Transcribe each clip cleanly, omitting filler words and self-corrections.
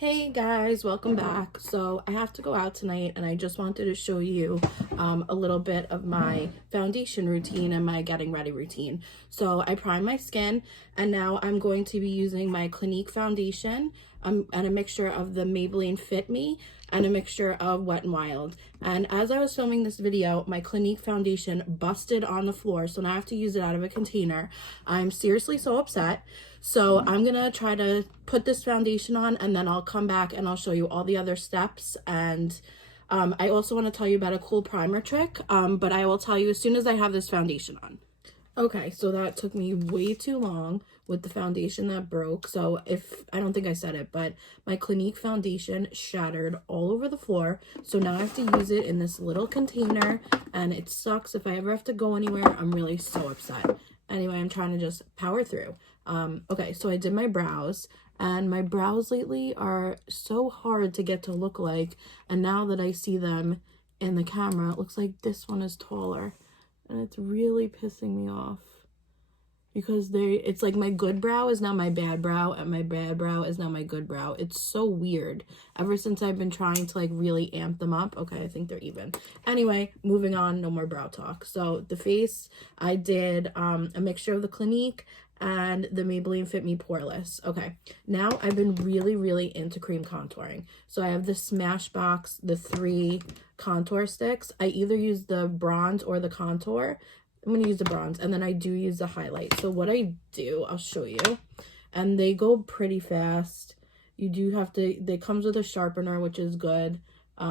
Hey guys, welcome back. So I have to go out tonight and I just wanted to show you a little bit of my foundation routine and my getting ready routine. So I prime my skin and now I'm going to be using my Clinique foundation and a mixture of the Maybelline Fit Me and a mixture of Wet n Wild. And as I was filming this video, my Clinique foundation busted on the floor, so now I have to use it out of a container. I'm seriously so upset. So I'm gonna try to put this foundation on and then I'll come back and I'll show you all the other steps. And I also want to tell you about a cool primer trick, but I will tell you as soon as I have this foundation on. Okay, so that took me way too long with the foundation that broke. So I don't think I said it, but my Clinique foundation shattered all over the floor. So now I have to use it in this little container and it sucks. If I ever have to go anywhere, I'm really so upset. Anyway, I'm trying to just power through. Okay, so I did my brows and my brows lately are so hard to get to look like. And now that I see them in the camera, it looks like this one is taller. And it's really pissing me off because it's like my good brow is now my bad brow and my bad brow is now my good brow. It's so weird ever since I've been trying to like really amp them up. Okay, I think they're even. Anyway, moving on, no more brow talk. So the face, I did a mixture of the Clinique and the Maybelline Fit Me Poreless. Okay, now I've been really into cream contouring. So I have the Smashbox, the 3 contour sticks. I either use the bronze or the contour. I'm going to use the bronze, and then I do use the highlight. So what I do, I'll show you, and they go pretty fast. You do have to, they comes with a sharpener, which is good. I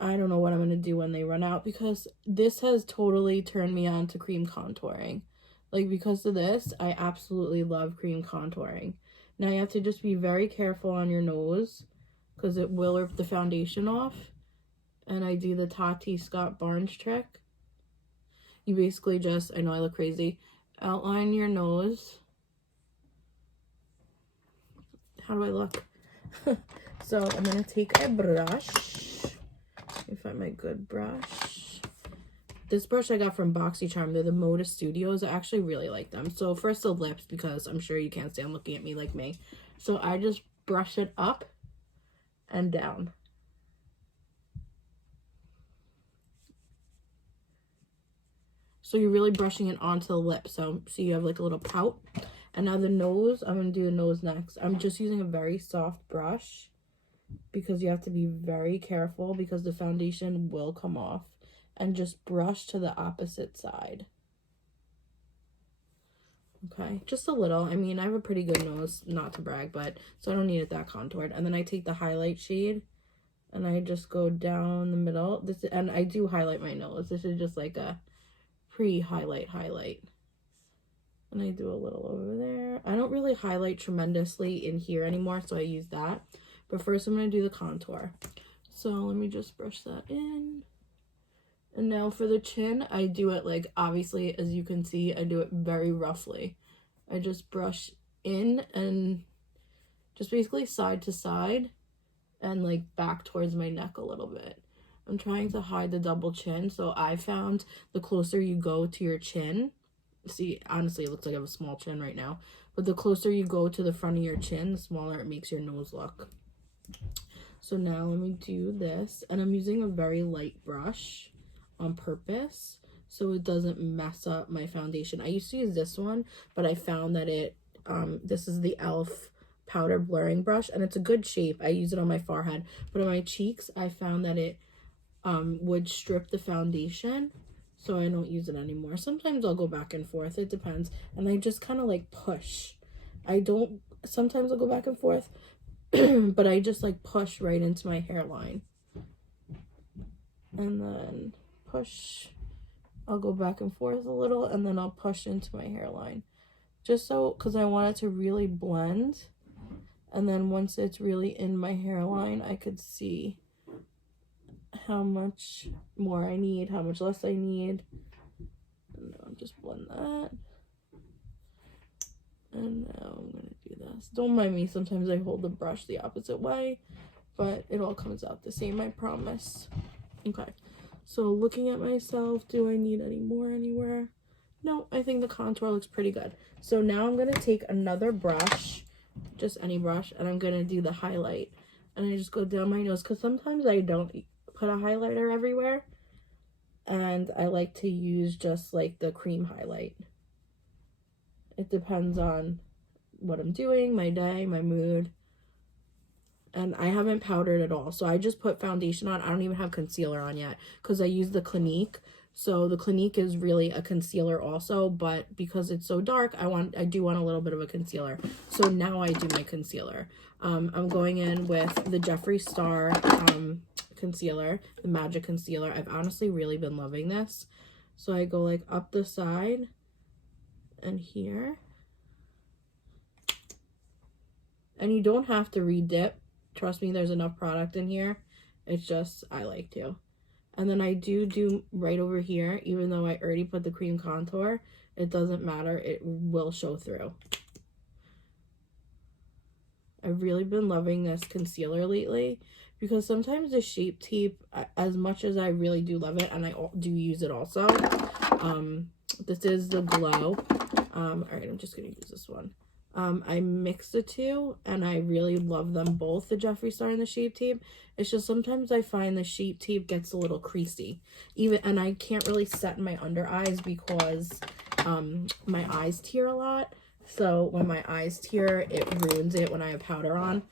don't know what I'm going to do when they run out because this has totally turned me on to cream contouring. Like, because of this, I absolutely love cream contouring. Now you have to just be very careful on your nose because it will rip the foundation off. And I do the Tati Scott Barnes trick. You basically just, I know I look crazy, outline your nose. How do I look? So I'm going to take a brush. Let me find my good brush. This brush I got from BoxyCharm. They're the Modus Studios. I actually really like them. So first the lips, because I'm sure you can't stand looking at me like me. So I just brush it up and down. So you're really brushing it onto the lip. So you have like a little pout. And now the nose, I'm going to do the nose next. I'm just using a very soft brush because you have to be very careful because the foundation will come off. And just brush to the opposite side. Okay, just a little. I mean, I have a pretty good nose, not to brag, but so I don't need it that contoured. And then I take the highlight shade and I just go down the middle. And I do highlight my nose. This is just like a pre-highlight. And I do a little over there. I don't really highlight tremendously in here anymore, so I use that. But first I'm going to do the contour. So let me just brush that in. And now for the chin, I do it like, obviously, as you can see, I do it very roughly. I just brush in and just basically side to side and like back towards my neck a little bit. I'm trying to hide the double chin, so I found the closer you go to your chin, see, honestly, it looks like I have a small chin right now, but the closer you go to the front of your chin, the smaller it makes your nose look. So now let me do this, and I'm using a very light brush on purpose so it doesn't mess up my foundation. I used to use this one, but I found that this is the e.l.f. powder blurring brush, and it's a good shape. I use it on my forehead, but on my cheeks, I found that it would strip the foundation, so I don't use it anymore. Sometimes I'll go back and forth, it depends, and I just kind of like push. Sometimes I'll go back and forth, but I just like push right into my hairline. And then push. I'll go back and forth a little, and then I'll push into my hairline. Just so, because I want it to really blend. And then once it's really in my hairline, I could see how much more I need, how much less I need. And I'll just blend that. And now I'm going to do this. Don't mind me, sometimes I hold the brush the opposite way, but it all comes out the same, I promise. Okay, so looking at myself, do I need any more anywhere? No, I think the contour looks pretty good. So now I'm going to take another brush just any brush, and I'm gonna do the highlight. And I just go down my nose, because sometimes I don't put a highlighter everywhere, and I like to use just like the cream highlight. It depends on what I'm doing, my day, my mood. And I haven't powdered at all, so I just put foundation on. I don't even have concealer on yet, because I use the Clinique. So the Clinique is really a concealer also, but because it's so dark, I do want a little bit of a concealer. So now I do my concealer. I'm going in with the Jeffree Star concealer, the Magic Concealer. I've honestly really been loving this. So I go like up the side and here. And you don't have to re-dip. Trust me, there's enough product in here. It's just, I like to. And then I do right over here, even though I already put the cream contour, it doesn't matter. It will show through. I've really been loving this concealer lately, because sometimes the Shape Tape, as much as I really do love it, and I do use it also, this is the Glow. All right, I'm just going to use this one. I mix the two, and I really love them both, the Jeffree Star and the Shape Tape. It's just sometimes I find the Shape Tape gets a little creasy, and I can't really set my under eyes because my eyes tear a lot. So when my eyes tear, it ruins it when I have powder on.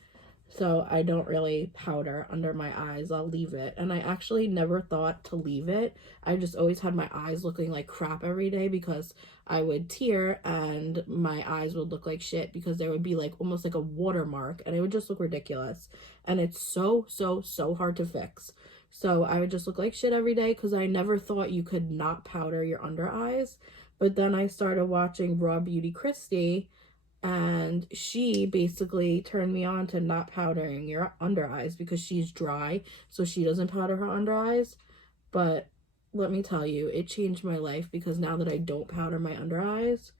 So I don't really powder under my eyes. I'll leave it. And I actually never thought to leave it. I just always had my eyes looking like crap every day, because I would tear and my eyes would look like shit, because there would be like almost like a watermark, and it would just look ridiculous. And it's so hard to fix. So I would just look like shit every day, because I never thought you could not powder your under eyes. But then I started watching Raw Beauty Kristi, and she basically turned me on to not powdering your under eyes, because she's dry, so she doesn't powder her under eyes. But let me tell you, it changed my life, because now that I don't powder my under eyes,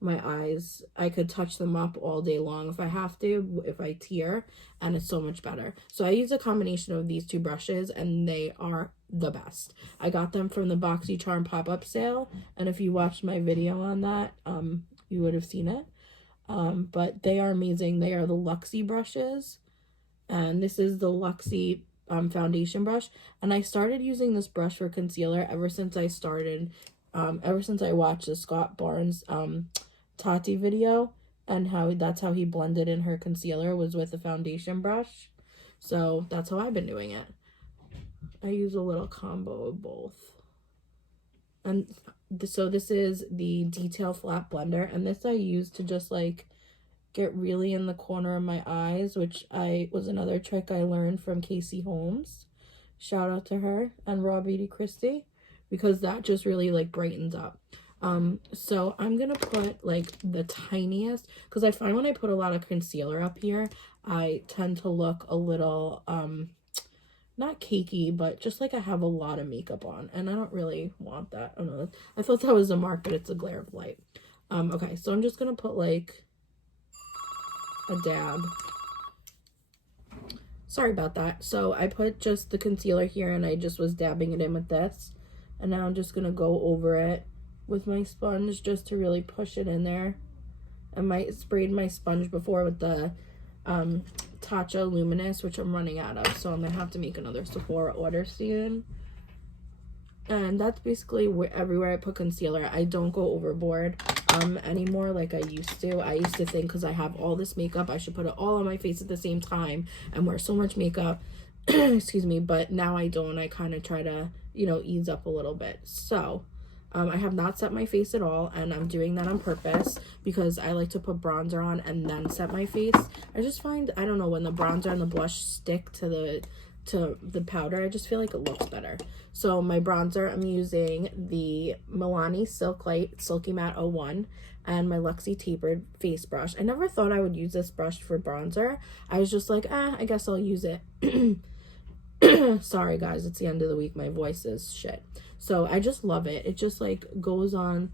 my eyes, I could touch them up all day long if I have to, if I tear, and it's so much better. So I use a combination of these two brushes, and they are the best. I got them from the BoxyCharm pop-up sale, and if you watched my video on that, you would have seen it. But they are amazing. They are the Luxie brushes, and this is the Luxie foundation brush. And I started using this brush for concealer ever since I watched the Scott Barnes Tati video, and that's how he blended in her concealer, was with a foundation brush. So that's how I've been doing it. I use a little combo of both. And so this is the Detail Flat Blender, and this I use to just like get really in the corner of my eyes, which was another trick I learned from Casey Holmes. Shout out to her, and Raw Beauty Kristi, because that just really like brightens up. So I'm gonna put like the tiniest, because I find when I put a lot of concealer up here, I tend to look a little not cakey, but just like I have a lot of makeup on, and I don't really want that. I don't know. I thought that was a mark, but it's a glare of light. Okay, so I'm just gonna put like a dab. Sorry about that. So I put just the concealer here, and I just was dabbing it in with this, and now I'm just gonna go over it with my sponge just to really push it in there. I sprayed my sponge before with the Tatcha Luminous, which I'm running out of, so I'm gonna have to make another Sephora order soon. And that's basically everywhere I put concealer. I don't go overboard anymore like I used to. I used to think because I have all this makeup, I should put it all on my face at the same time and wear so much makeup. Excuse me, but now I don't. I kind of try to, ease up a little bit. So I have not set my face at all, and I'm doing that on purpose because I like to put bronzer on and then set my face. I just find, I don't know, when the bronzer and the blush stick to the powder, I just feel like it looks better. So my bronzer, I'm using the Milani Silk Light Silky Matte 01 and my Luxie Tapered face brush. I never thought I would use this brush for bronzer. I was just like, I guess I'll use it. Sorry guys, it's the end of the week. My voice is shit. So I just love it. It just like goes on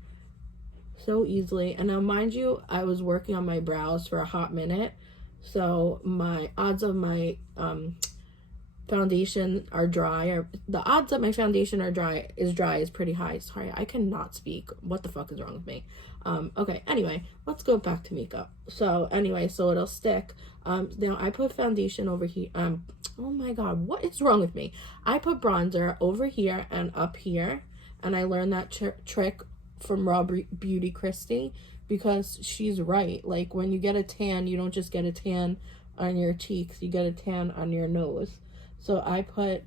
so easily. And now mind you, I was working on my brows for a hot minute. So my odds of my foundation are dry, or the odds that my foundation is pretty high. Sorry, I cannot speak. What the fuck is wrong with me? Okay, anyway, let's go back to makeup. So anyway, so it'll stick. Now I put foundation over here. Oh my god, what is wrong with me? I put bronzer over here and up here, and I learned that trick from Raw Beauty Christy, because she's right. Like, when you get a tan, you don't just get a tan on your cheeks, you get a tan on your nose. So I put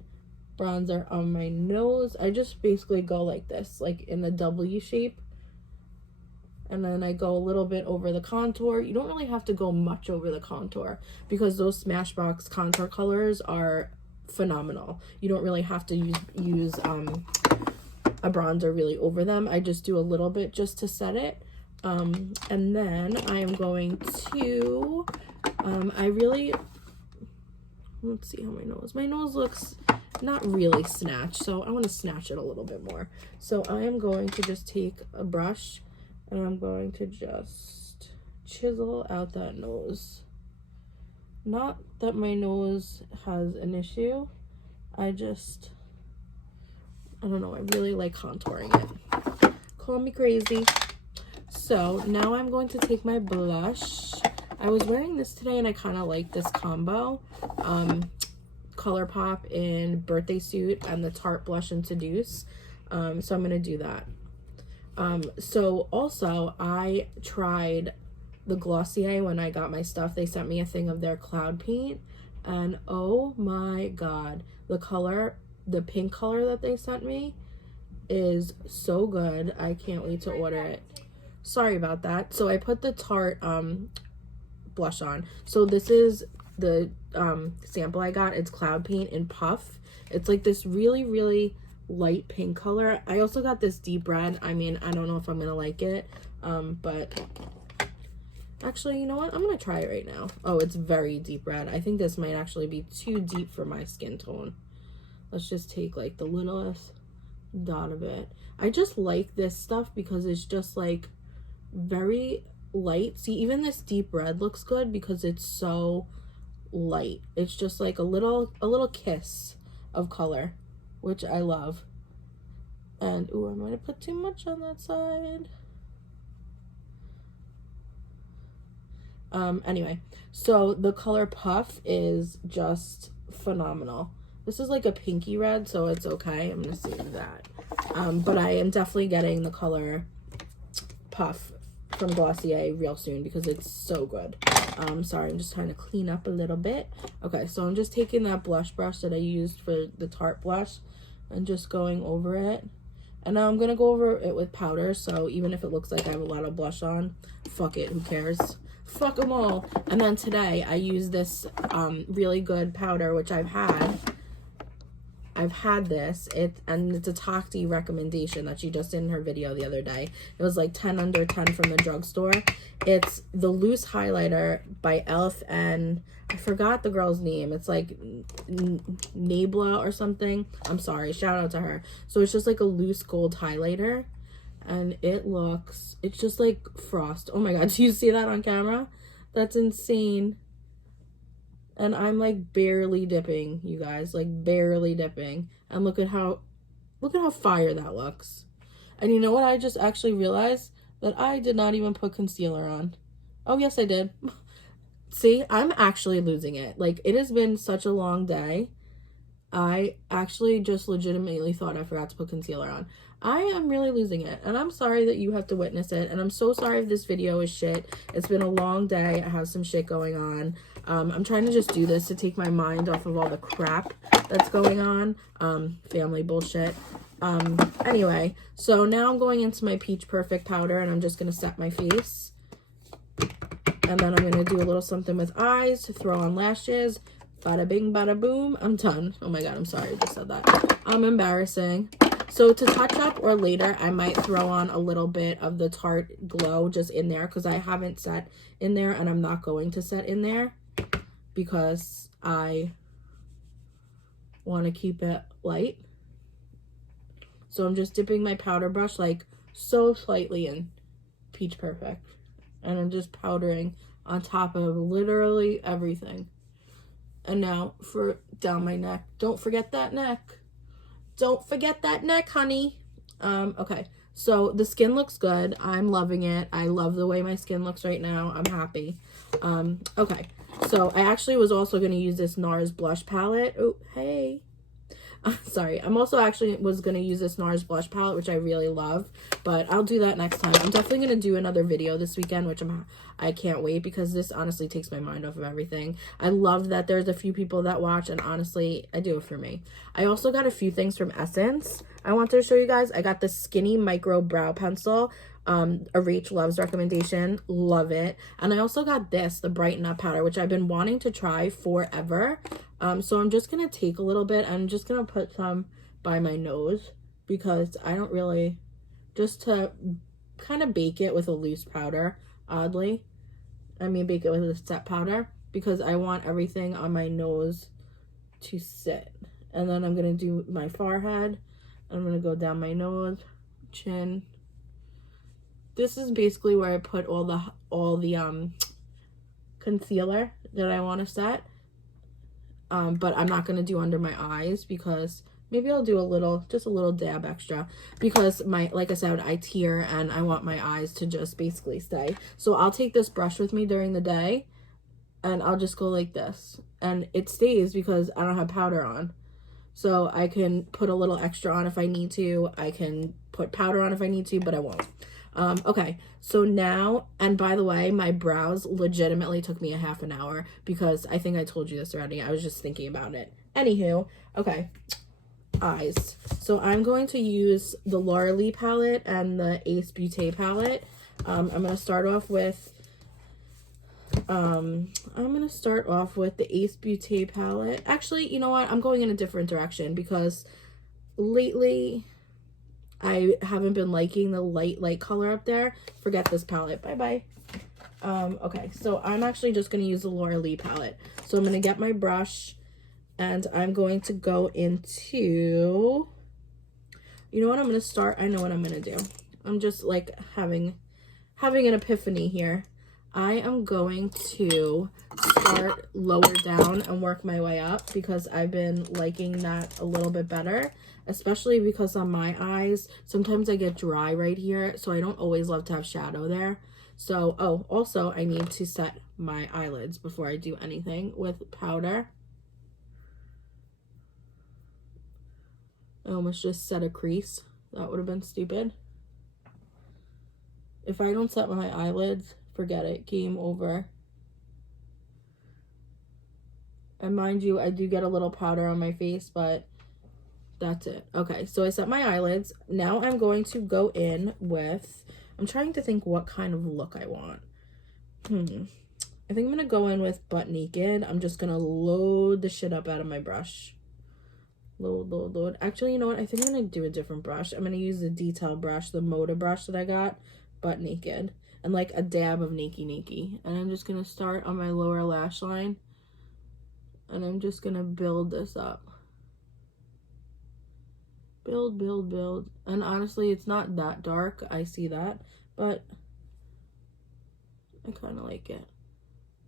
bronzer on my nose. I just basically go like this, like in the W shape. And then I go a little bit over the contour. You don't really have to go much over the contour, because those Smashbox contour colors are phenomenal. You don't really have to use a bronzer really over them. I just do a little bit just to set it. And then I am going to, let's see how my nose looks not really snatched, so I want to snatch it a little bit more. So I am going to just take a brush and I'm going to just chisel out that nose. Not that my nose has an issue, I don't know, I really like contouring it. Call me crazy. So now I'm going to take my blush. I was wearing this today and I kind of like this combo. ColourPop in Birthday Suit and the Tarte blush in Seduce. So I'm going to do that. So also I tried the Glossier when I got my stuff. They sent me a thing of their cloud paint, and oh my god, the pink color that they sent me is so good. I can't wait to order it. Sorry about that. So I put the Tarte blush on. So this is the sample I got. It's cloud paint in Puff. It's like this really, really light pink color. I also got this deep red. I mean, I don't know if I'm gonna like it, but actually, you know what, I'm gonna try it right now. Oh, it's very deep red. I think this might actually be too deep for my skin tone. Let's just take like the littlest dot of it. I just like this stuff because it's just like very light. See, even this deep red looks good because it's so light. It's just like a little kiss of color, which I love. And ooh, I might have put too much on that side. Anyway, so the color Puff is just phenomenal. This is like a pinky red, so it's okay. I'm gonna save that. But I am definitely getting the color Puff from Glossier real soon because it's so good. Sorry, I'm just trying to clean up a little bit. Okay, so I'm just taking that blush brush that I used for the Tarte blush and just going over it. And now I'm gonna go over it with powder, so even if it looks like I have a lot of blush on, fuck it, who cares? Fuck them all. And then today I use this really good powder, which I've had this, and it's a Tati recommendation that she just did in her video the other day. It was like 10 under 10 from the drugstore. It's the loose highlighter by e.l.f. and I forgot the girl's name. It's like Nabla or something. I'm sorry, shout out to her. So it's just like a loose gold highlighter, and it's just like frost. Oh my god, do you see that on camera? That's insane. And I'm like barely dipping, you guys, like barely dipping. And look at how fire that looks. And you know what? I just actually realized that I did not even put concealer on. Oh, yes, I did. See, I'm actually losing it. Like, it has been such a long day. I actually just legitimately thought I forgot to put concealer on. I am really losing it, and I'm sorry that you have to witness it, and I'm so sorry if this video is shit. It's been a long day. I have some shit going on. I'm trying to just do this to take my mind off of all the crap that's going on. Family bullshit. Anyway, so now I'm going into my Peach Perfect powder, and I'm just going to set my face. And then I'm going to do a little something with eyes to throw on lashes. Bada bing, bada boom. I'm done. Oh my god, I'm sorry I just said that. I'm embarrassing. So to touch up or later, I might throw on a little bit of the Tarte Glow just in there because I haven't set in there, and I'm not going to set in there because I want to keep it light. So I'm just dipping my powder brush like so slightly in Peach Perfect, and I'm just powdering on top of literally everything. And now for down my neck. Don't forget that neck. Don't forget that neck, honey. Okay. So the skin looks good. I'm loving it. I love the way my skin looks right now. I'm happy. Okay. So I actually was also going to use this NARS blush palette. Oh, hey. Sorry, I'm also actually was going to use this NARS blush palette, which I really love, but I'll do that next time. I'm definitely going to do another video this weekend, which I can't wait, because this honestly takes my mind off of everything. I love that there's a few people that watch, and honestly, I do it for me. I also got a few things from Essence I wanted to show you guys. I got the Skinny Micro Brow Pencil, a Rach Loves recommendation. Love it. And I also got this, the Brighten Up powder, which I've been wanting to try forever. So I'm just going to take a little bit. I'm just going to put some by my nose, because I don't really, just to kind of bake it with a loose powder, oddly. I mean, bake it with a set powder, because I want everything on my nose to sit. And then I'm going to do my forehead. I'm going to go down my nose, chin. This is basically where I put all the concealer that I want to set. But I'm not going to do under my eyes, because maybe I'll do just a little dab extra, because like I said, I tear and I want my eyes to just basically stay. So I'll take this brush with me during the day, and I'll just go like this, and it stays because I don't have powder on. So I can put a little extra on if I need to. I can put powder on if I need to, but I won't. Okay, so now, and by the way, my brows legitimately took me a half an hour, because I think I told you this already. I was just thinking about it. Anywho, okay, eyes. So I'm going to use the Laura Lee palette and the Ace Beauté palette. I'm going to start off with the Ace Beauté palette. Actually, you know what? I'm going in a different direction, because lately I haven't been liking the light color up there. Forget this palette. Bye-bye. Okay, so I'm actually just going to use the Laura Lee palette. So I'm going to get my brush, and I'm going to go into, you know what I'm going to start? I know what I'm going to do. I'm just like having an epiphany here. I am going to start lower down and work my way up, because I've been liking that a little bit better, especially because on my eyes, sometimes I get dry right here, so I don't always love to have shadow there. So, oh, also I need to set my eyelids before I do anything with powder. I almost just set a crease. That would have been stupid. If I don't set my eyelids, forget it. Game over. And mind you, I do get a little powder on my face, but that's it. Okay, so I set my eyelids. Now I'm going to go in with, I'm trying to think what kind of look I want. I think I'm going to go in with Butt Naked. I'm just going to load the shit up out of my brush. Load. Actually, you know what? I think I'm going to do a different brush. I'm going to use the detail brush, the Moda brush that I got, Butt Naked. And like a dab of Nakey. And I'm just going to start on my lower lash line. And I'm just going to build this up. Build. And honestly, it's not that dark. I see that. But I kind of like it.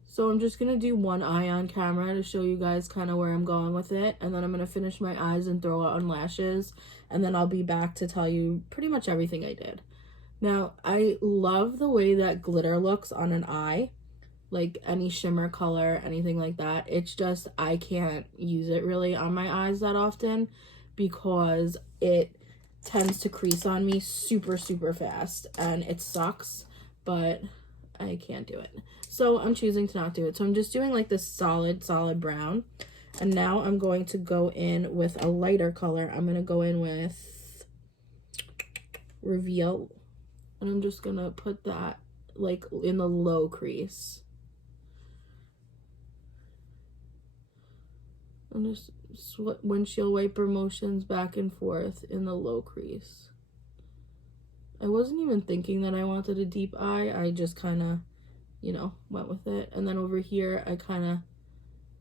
So I'm just going to do one eye on camera to show you guys kind of where I'm going with it. And then I'm going to finish my eyes and throw out on lashes. And then I'll be back to tell you pretty much everything I did. Now, I love the way that glitter looks on an eye. Like any shimmer color, anything like that. It's just, I can't use it really on my eyes that often, because it tends to crease on me super fast. And it sucks, but I can't do it. So I'm choosing to not do it. So I'm just doing like this solid brown. And now I'm going to go in with a lighter color. I'm going to go in with Reveal. And I'm just going to put that like in the low crease. And just windshield wiper motions back and forth in the low crease. I wasn't even thinking that I wanted a deep eye. I just kind of, you know, went with it. And then over here, I kind of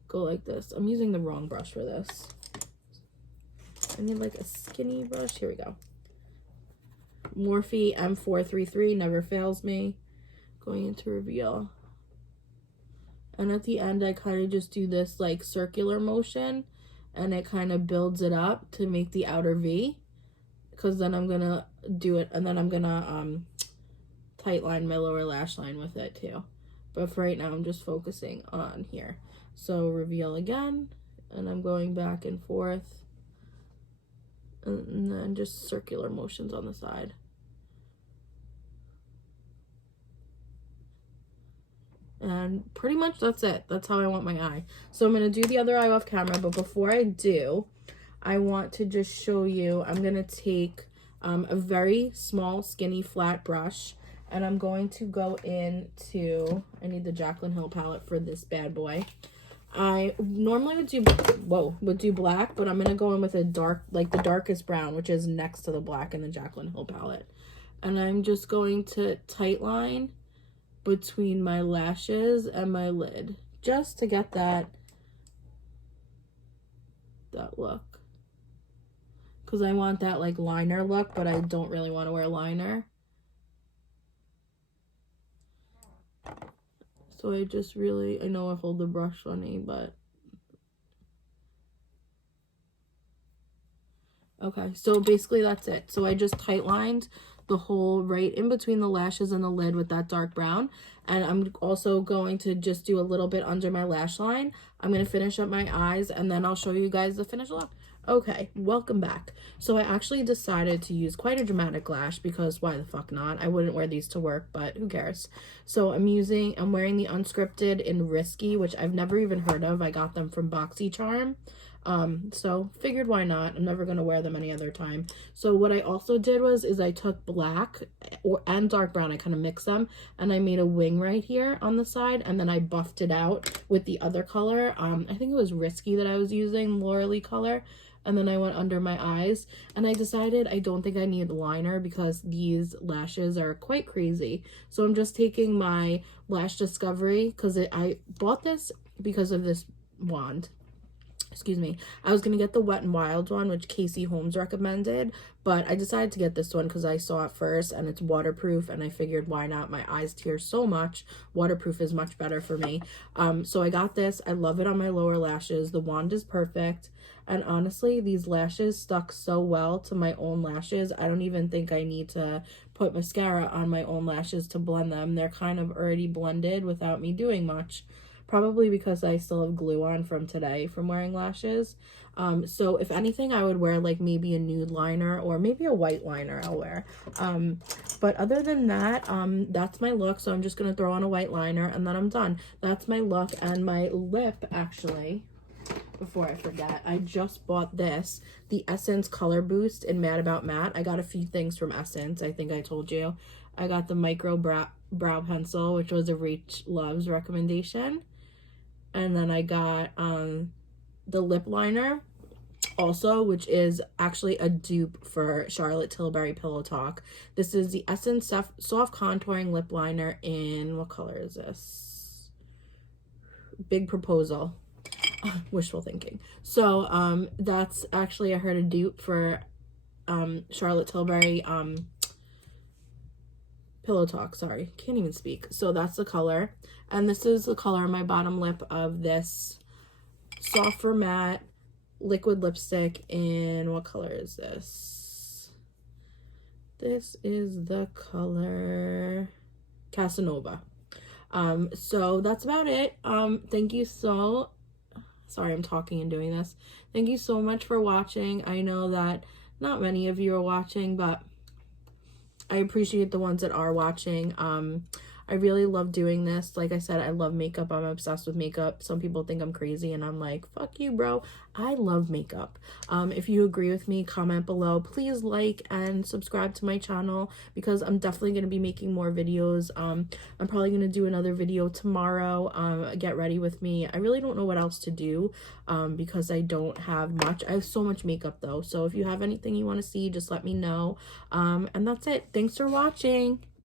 go like this. I'm using the wrong brush for this. I need like a skinny brush. Here we go. Morphe M433 never fails me. Going into Reveal. And at the end, I kind of just do this like circular motion, and it kind of builds it up to make the outer V. Because then I'm gonna do it, and then I'm gonna tight line my lower lash line with it too. But for right now, I'm just focusing on here. So reveal again, and I'm going back and forth, and then just circular motions on the side. And pretty much that's it. That's how I want my eye. So I'm going to do the other eye off camera, but before I do, I want to just show you, I'm going to take a very small, skinny, flat brush, and I'm going to go into, I need the Jaclyn Hill palette for this bad boy. I normally would do black, but I'm going to go in with a dark, like the darkest brown, which is next to the black in the Jaclyn Hill palette. And I'm just going to tight line between my lashes and my lid, just to get that look, because I want that like liner look, but I don't really want to wear liner. So I just really, I know I hold the brush funny, but okay, so basically that's it. So I just tight lined the hole right in between the lashes and the lid with that dark brown, and I'm also going to just do a little bit under my lash line. I'm going to finish up my eyes, and then I'll show you guys the finished look. Okay, welcome back. So I actually decided to use quite a dramatic lash, because why the fuck not? I wouldn't wear these to work, but who cares? So I'm wearing the Unscripted in Risky, which I've never even heard of. I got them from BoxyCharm. So figured why not? I'm never going to wear them any other time. So what I also did is I took black and dark brown, I kind of mixed them, and I made a wing right here on the side, and then I buffed it out with the other color. I think it was Risky that I was using, Laura Lee color. And then I went under my eyes, and I decided I don't think I need liner because these lashes are quite crazy. So I'm just taking my Lash Discovery, because I bought this because of this wand. Excuse me. I was going to get the Wet n Wild one, which Casey Holmes recommended, but I decided to get this one because I saw it first and it's waterproof, and I figured why not? My eyes tear so much. Waterproof is much better for me. So I got this. I love it on my lower lashes. The wand is perfect. And honestly, these lashes stuck so well to my own lashes. I don't even think I need to put mascara on my own lashes to blend them. They're kind of already blended without me doing much. Probably because I still have glue on from today from wearing lashes. So if anything, I would wear like maybe a nude liner or maybe a white liner I'll wear. But other than that, that's my look. So I'm just going to throw on a white liner and then I'm done. That's my look. And my lip, actually, before I forget, I just bought this, the Essence Color Boost in Mad About Matte. I got a few things from Essence. I think I told you. I got the Micro Brow Pencil, which was a Reach Loves recommendation. And then I got the lip liner also, which is actually a dupe for Charlotte Tilbury Pillow Talk. This is the Essence Soft Contouring Lip Liner in, what color is this? Big Proposal. Wishful thinking. So that's actually, I heard, a dupe for Charlotte Tilbury Pillow Talk, sorry, can't even speak. So that's the color, and this is the color on my bottom lip of this Soft for Matte liquid lipstick in, what color is this? This is the color Casanova. So that's about it. Thank you sorry, I'm talking and doing this. Thank you so much for watching. I know that not many of you are watching, but I appreciate the ones that are watching. I really love doing this. Like I said, I love makeup. I'm obsessed with makeup. Some people think I'm crazy, and I'm like, fuck you, bro. I love makeup. If you agree with me, comment below. Please like and subscribe to my channel, because I'm definitely going to be making more videos. I'm probably going to do another video tomorrow. Get ready with me. I really don't know what else to do because I don't have much. I have so much makeup though. So if you have anything you want to see, just let me know. And that's it. Thanks for watching.